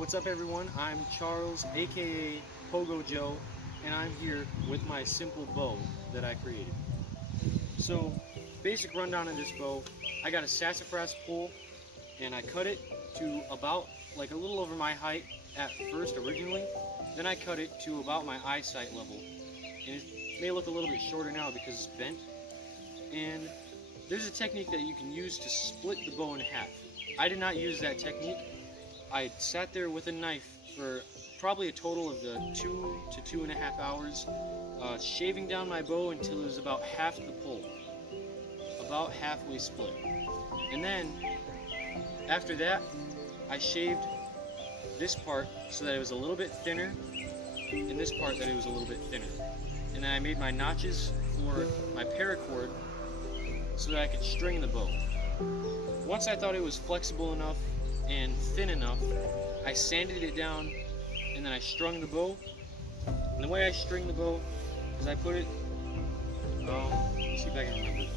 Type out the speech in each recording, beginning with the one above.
What's up everyone, I'm Charles aka Pogo Joe and I'm here with my simple bow that I created. So basic rundown of this bow, I got a sassafras pole and I cut it to about like a little over my height at first originally, then I cut it to about my eyesight level and it may look a little bit shorter now because it's bent. And there's a technique that you can use to split the bow in half. I did not use that technique. I sat there with a knife for probably a total of 2 to 2.5 hours, shaving down my bow until it was about half the pole, about halfway split. And then after that, I shaved this part so that it was a little bit thinner, and this part that it was a little bit thinner. And then I made my notches for my paracord so that I could string the bow. Once I thought it was flexible enough and thin enough, I sanded it down and then I strung the bow. And the way I string the bow is I put it, let's see if I can remember,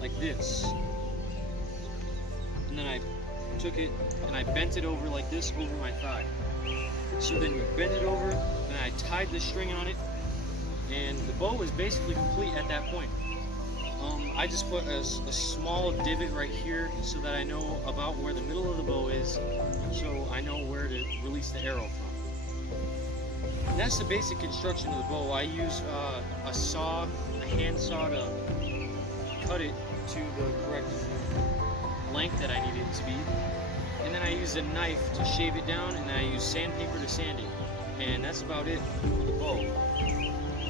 like this. And then I took it and I bent it over like this over my thigh. So then you bend it over and I tied the string on it and the bow was basically complete at that point. I just put a small divot right here so that I know about where the middle of the bow is, so I know where to release the arrow from. And that's the basic construction of the bow. I use a saw, a hand saw to cut it to the correct length that I need it to be. And then I use a knife to shave it down, and then I use sandpaper to sand it. And that's about it for the bow.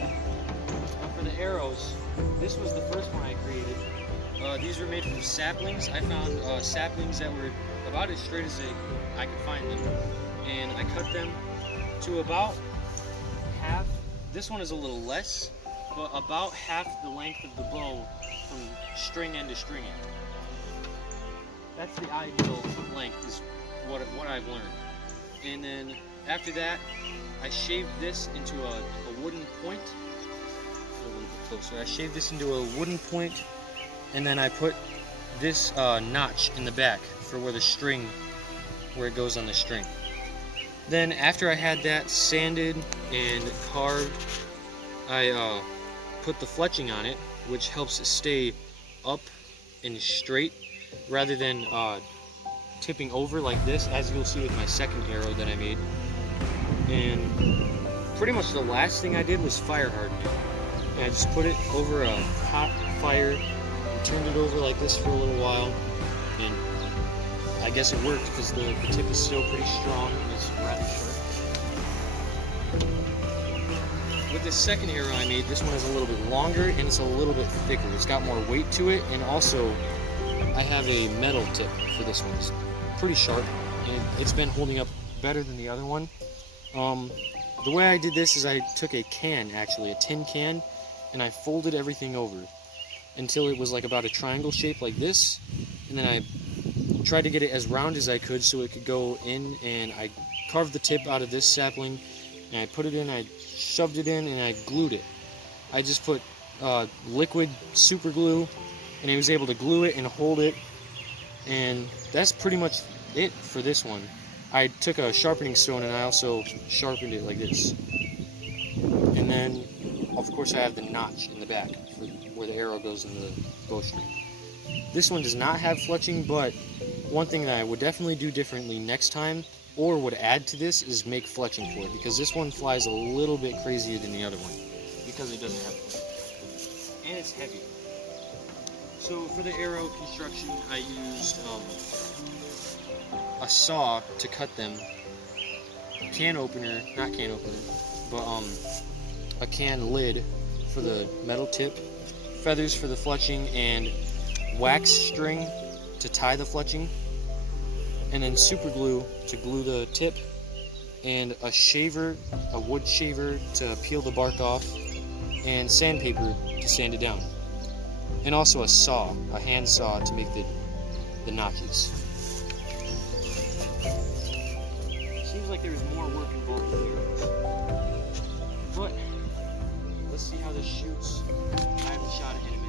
Now for the arrows, this was the first one I created. These were made from saplings. I found saplings that were about as straight as I could find them. And I cut them to about half. This one is a little less, but about half the length of the bow from string end to string end. That's the ideal length, is what I've learned. And then after that, I shaved this into a wooden point. A little bit closer. I shaved this into a wooden point, and then I put this notch in the back for where the string, where it goes on the string. Then after I had that sanded and carved, I put the fletching on it, which helps it stay up and straight rather than tipping over like this, as you'll see with my second arrow that I made. And pretty much the last thing I did was fire harden it. And I just put it over a hot fire and turned it over like this for a little while, and I guess it worked because the tip is still pretty strong and it's rather sharp. With this second arrow I made, this one is a little bit longer and it's a little bit thicker. It's got more weight to it, and also I have a metal tip for this one. It's pretty sharp and it's been holding up better than the other one. The way I did this is I took a can, actually a tin can, and I folded everything over until it was like about a triangle shape like this, and then I tried to get it as round as I could so it could go in, and I carved the tip out of this sapling and I put it in, I shoved it in, and I glued it. I just put liquid super glue, and I was able to glue it and hold it, and that's pretty much it for this one. I took a sharpening stone and I also sharpened it like this. And then, of course, I have the notch in the back for where the arrow goes in the bowstring. This one does not have fletching, but one thing that I would definitely do differently next time, or would add to this, is make fletching for it, because this one flies a little bit crazier than the other one, because it doesn't have fletching. And it's heavy. So for the arrow construction, I used a saw to cut them, can opener, not can opener, but a can lid for the metal tip, feathers for the fletching, and wax string to tie the fletching, and then super glue to glue the tip, and a shaver, a wood shaver to peel the bark off, and sandpaper to sand it down, and also a saw, a hand saw to make the notches. Seems like there's more work involved here, but let's see how this shoots. I haven't shot it in a minute.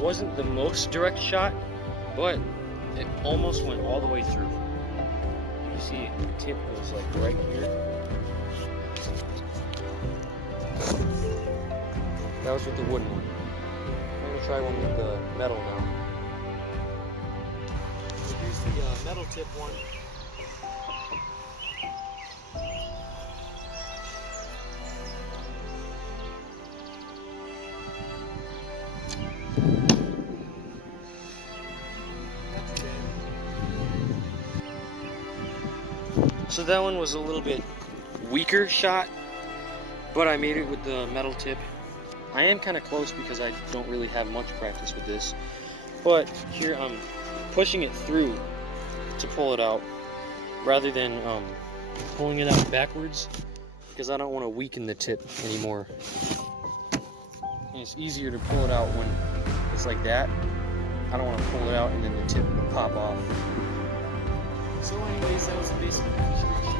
wasn't the most direct shot, but it almost went all the way through. You see, the tip was like right here. That was with the wooden one. I'm gonna try one with the metal now. Here's the metal tip one. So that one was a little bit weaker shot, but I made it with the metal tip. I am kind of close because I don't really have much practice with this, but here I'm pushing it through to pull it out rather than pulling it out backwards, because I don't want to weaken the tip anymore. And it's easier to pull it out when it's like that. I don't want to pull it out and then the tip pop off. So anyways, that was the basic picture.